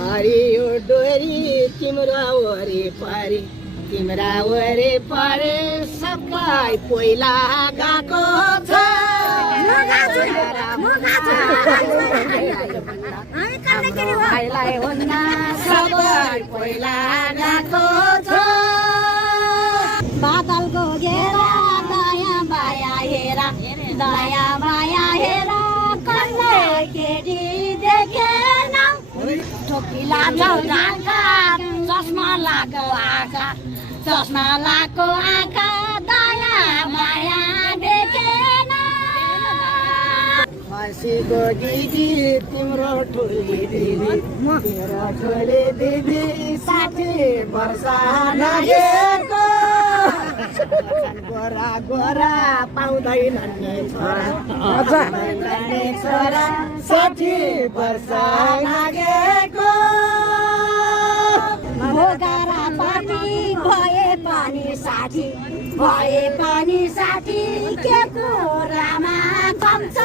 हरियो डोरी तिम्रो वरिपरि तिम्रा वरिपरि सबै पहिला गएको छ भाइलाई हुन्न सबै पहिला गएको छ बादलको घेरा दया माया हेरा दया माया हेरा कन्ने केटी देखेन टोपीला ढाका चस्मा लाको आँखा चस्मा लाको आँखा दया माया देखेन हँसीको दिदी तिम्रो ठुली दिदी तिम्रो ठुली दिदी 60 वर्ष नगेको गोरा गोरा पाउँदैनन् नि छोरा 60 वर्ष नागेको भोगारा पानी भए पानी 60 भए पानी 60 के कुरामा कम्छ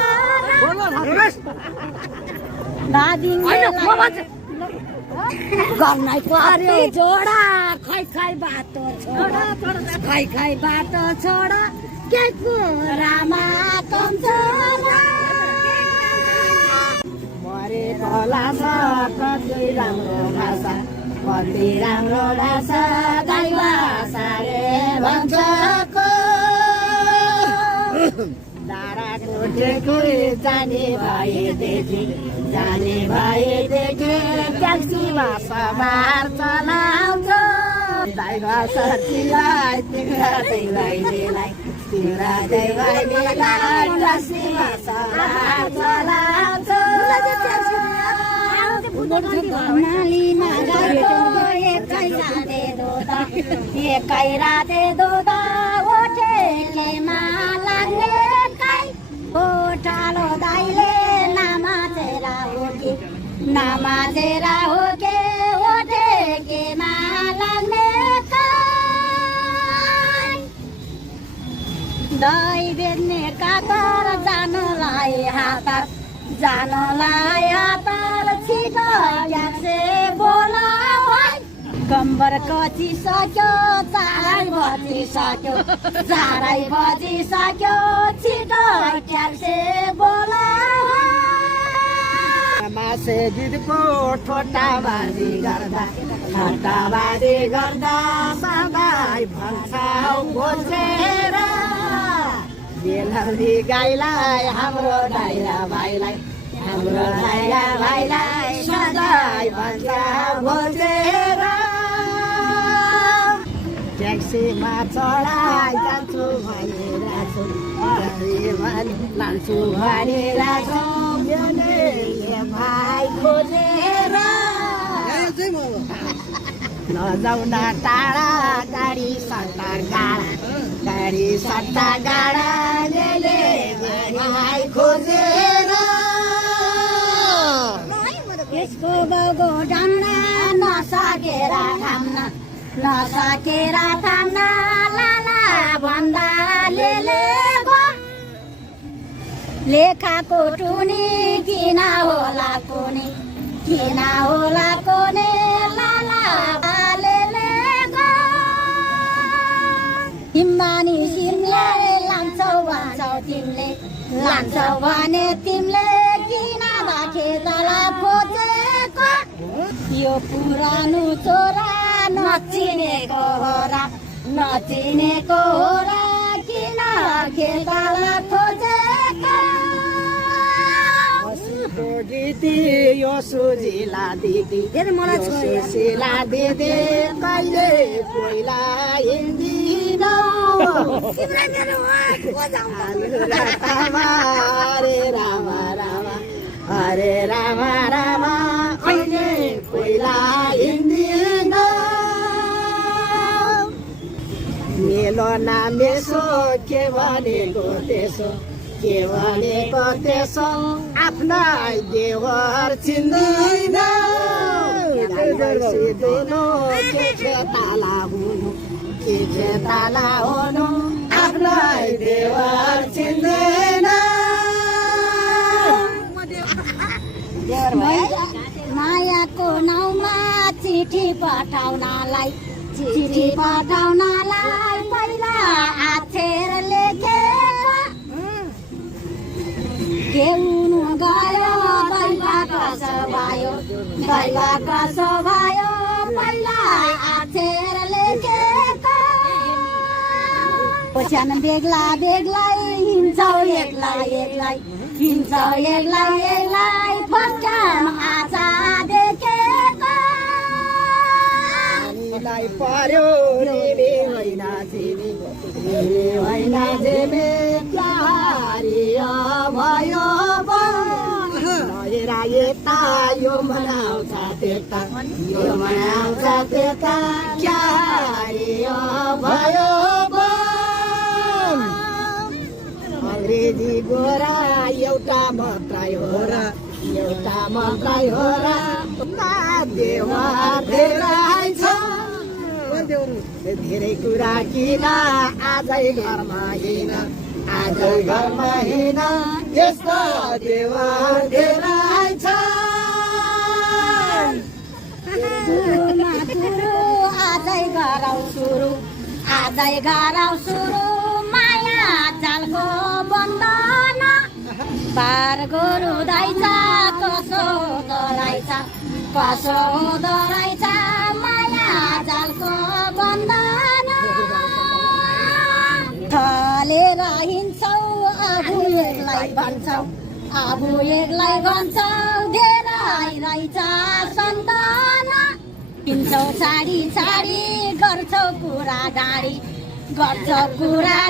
गर्नै पर्यो जोडा खै खै बाटो छोडा खै खै बाटो छोडा के कुरामा कम्छ मरे खोलामा कति राम्रो भाषा कति राम्रो भाषा गाई भाषा रे भन्छको दारा कोठेको जाने भएदेखि ट्याक्सीमा सवार चलाउँछ दाइभा साथीलाई तिम्रा दैवाइनेलाई ट्याक्सीमा सवार चलाउँछ एकै राते दोदा होटेलमा लाग्ने ओठालो दाइले नामाजेरा हो के ओठे के लाग्ने दही बेच्ने कातर जानलाई हातर छिटो ग्यासे बोला कम्बर कचिसक्यो 4 बजिसक्यो छिटो ट्याक्सी बोला मासे गीतको ठोटाबाजी गर्दा सबै भन्छौ खोजेर बेलौली गाईलाई हाम्रो दाइरा भाइलाई सबै भन्छौ खोजेर ट्याक्सीमा चढाइ जान्छु भनिरहेछु लान्छु भनिरहेछु भाइ खोजेर नजाउन टाढा गाडी सट्टा गाडा भाइ खोजेर यसको बाउको डाम्ना नसकेर थाम्न लाला भन्दा लेखाको टुनी किन होला कोनी लाला हिम्मानी सिमले लान्छौ भने तिमीले किन खेतला खोजेको यो पुरानो छोरा नचिनेको हो र किन खेतला खोजेको दिदी यो सुजिला दिदी सुशीला दिदी कहिले पहिला हिँड्दिन हरे रामा कहिले पहिला हिँड्दिन मेलो नामेसो के भनेको त्यसो आफ्ना देवर चिन्दैन के ताला हुनु आफ्ना देवर चिन्दैन मायाको नाउँ चिठी पठाउनलाई पहिला आछेर लेखेको के हुनु गयो दैवा कसो भयो पहिला आछेर लेखेको पछ्यान बेग्ला हिँड्छौ एक्लै फर्स्ट टाइम आशा देखेको लाई पर्यो रेबे होइन जेबे प्यारिया भयो नहेरा यता यो मनाउँछ त्यता क्यारिया भयो अङ्ग्रेजी गोरा एउटा मात्रै हो र देवा धेरै छ धेरै कुरा किन आजै घरमा हिँड यस्तो देवा धेरै छ आजै गरौ सुरु माया जालको बन्धन पार गरुँदैछ कसो हुँदो रहेछ माया जालको बन्धन थलेर हिँड्छौ आफू एक्लै भन्छौ धेरै रहेछ सन्तान किन्छौ साडी गर्छौ कुरा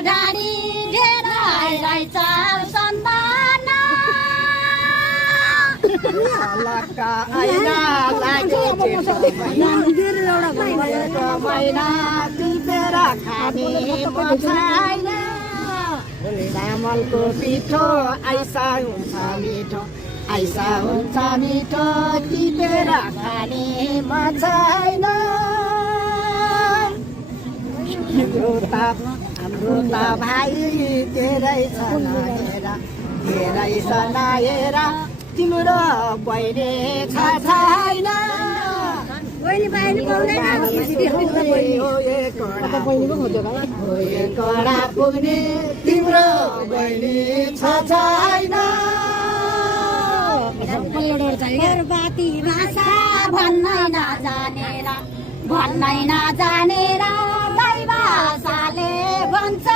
डाँडी धेरै रहेछ सन्तान लक्का ऐना लागेको मैना टिपेर खाने छैन चामलको पिठो ऐसा हुन्छ मिठो टिपेर खाने छैन हाम्रो त भाइ धेरै छ नहेर तिम्रो बहिनी छैन कडा पुग्ने तिम्रो बहिनी छैन बर्बादी भाषा भन्नै नजानेर दैवासाले भन्छ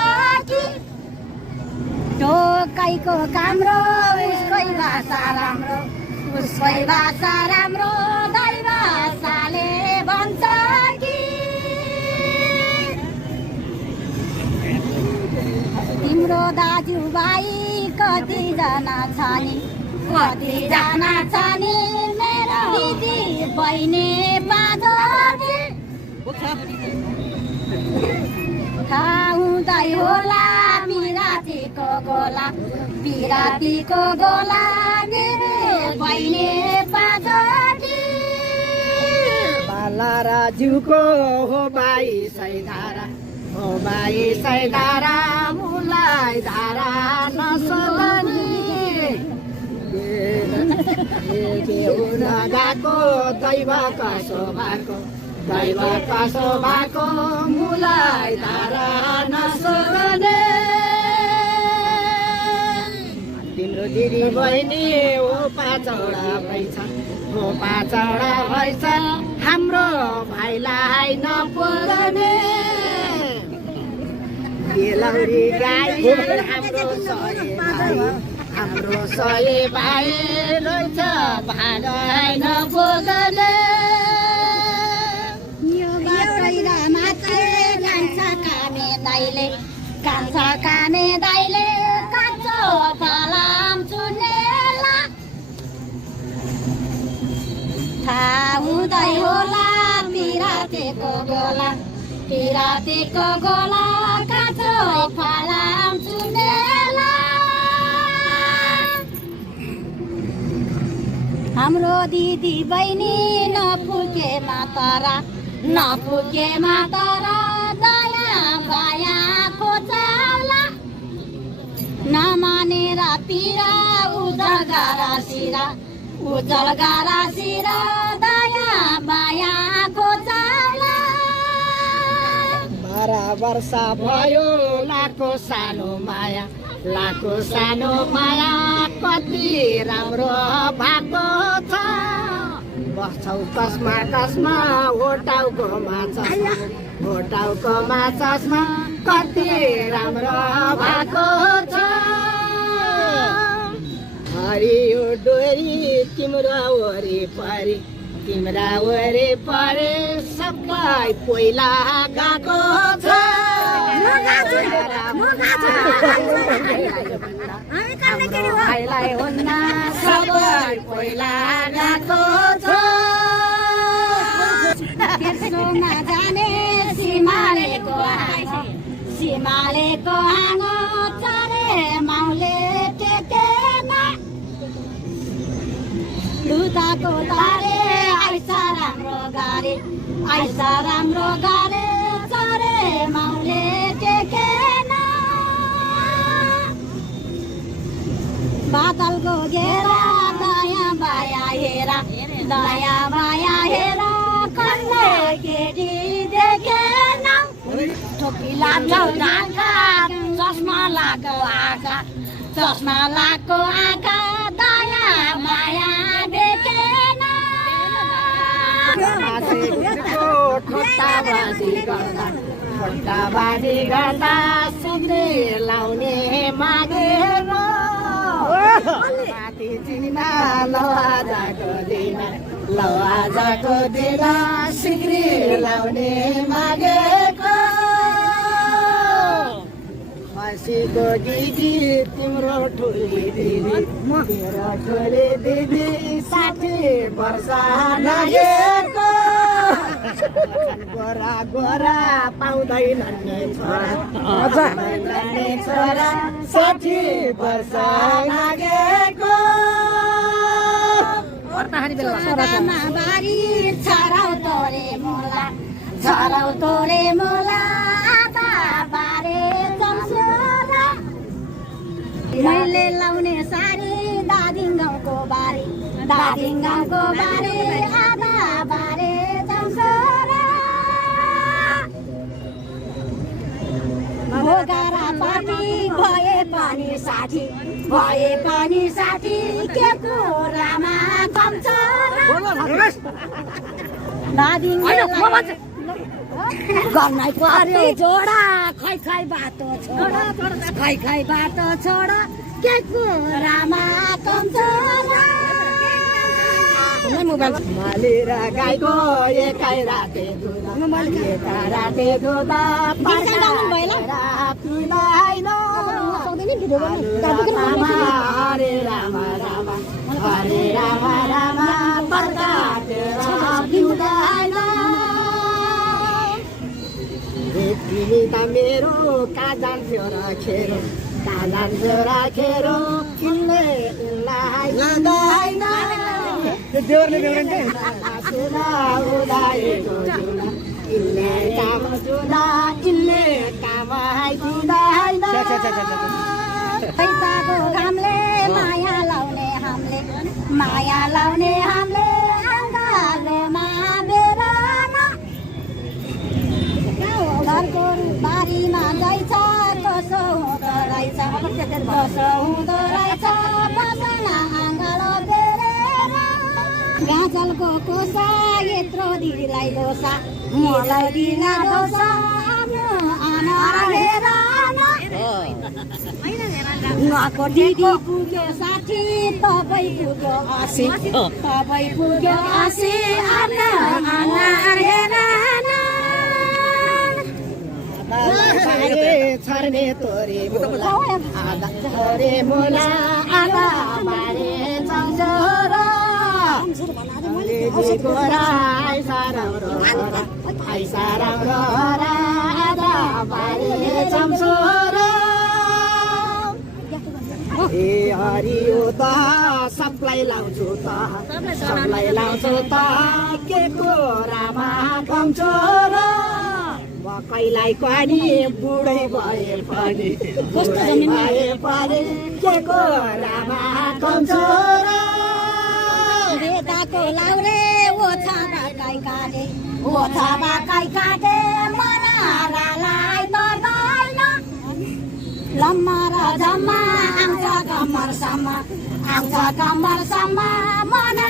कि ढोकैको काम्रो उसकै भाषा राम्रो दैवासाले भन्छ कि तिम्रो दाजुभाइ कतिजना छ नि मेरो दिदी बहिनी पाँचवटी थाहा हुँदै होला पिरातीको गोला दिदी बहिनी पाँचवटी बाला राजुको हो बाई सैधारा मुलाई धारा नसोनी हुन गएको दैव कसो भएको मुलाई धारा नसोने तिम्रो दिदी बहिनी हो पाँचवटा भएछ हाम्रो भाइलाई नपोल्ने बेलौरी गाई हाम्रो सय भाइ रहेछ भाइ नपोल्ने कामे दाइले कान्छो फलाम चुनेला थाहा हुँदै होला पिरातीको गोला कान्छो फलाम चुनेला हाम्रो दिदी बहिनी नपुगे मातरा दया माया खोचाला नमानेर पिरा उजल गारा सिरा दया माया वर्षा भयो लाखो सानो माया लाखो सानो माया कति राम्रो भएको छ बस्छौ कसमा कसमा होटाउको माछामा कति राम्रो भएको छ हरियो डोरी तिम्रो वरिपरि तिम्रा वरिपरि सबै पहिला गएको छ भाइलाई हुन्न सबै पहिला गएको छ तेर्सोमा जाने सिमालेको आँगो चरे माउले टेकेन लुदाको तारे आइसा राम्रो गाडी चरे माउले टेकेन बादलको घेरा दायाँ बायाँ हेर कन्ने केटी देखेन टोपी लाग्यो ढाका चस्मा लाग्यो आँखा दायाँ बायाँ देखेन ठट्टाबाजी गर्दा सिग्री लाउने मागेर माथि चिना लवाजाको दिन सिग्री लाउने मागेको खसीको दिदी तिम्रो ठुली दिदी मेरो ठुली दिदी 60 वर्ष नागेको गोरा पाउँदैनन् नि छोरा 60 वर्ष नागेको बारी छराउ तोरे मोला आधा बारे चम्सोरा मैले लाउने सारी दादिङ गाउँको बारी आधा बारे चम्सोरा भोगारा पार्टी भए पनि साथी के कुरामा कम्छोरा गर्नै पर्यो जोडा खै बाटो छोडा के कुरामा कम्छोरा मालेर गाईको एकै राते दुधा पिलाइन हरे राम तिमी त मेरो कहाँ जान्थ्यो र खेरो किन्ने उनलाई जाँदैन किन्ने काम आइदिँदैन पैसाको घामले माया लाउने हामीले अङ्गालोमा बेरान घरको बारीमा गइछ कसो हुँदो रहेछ बसना अङ्गालो बेरेर गाजलको कोसा यत्रो दिदीलाई दोसा मलाई दिन दोसा आमा उहाँको दिदी पुग्यो 60 तपाईँ पुग्यो 80 छर्ने तोरे मोला आधा बारे चम्सोरा गोरा आइसा राम्रो आधा बारे चम्सोरा ए हरियो त सबलाई लाउँछु त के कुरामा कम्छोरा कैलाई पानी बुढै भए पनि के कुरामा कम्छोरा बेताको लाउरे ओछा बाकाई काटे मनारालाई झम्मर झम्मा आउँछ कम्मरसम्म आउँछ कम्मरसम्म मन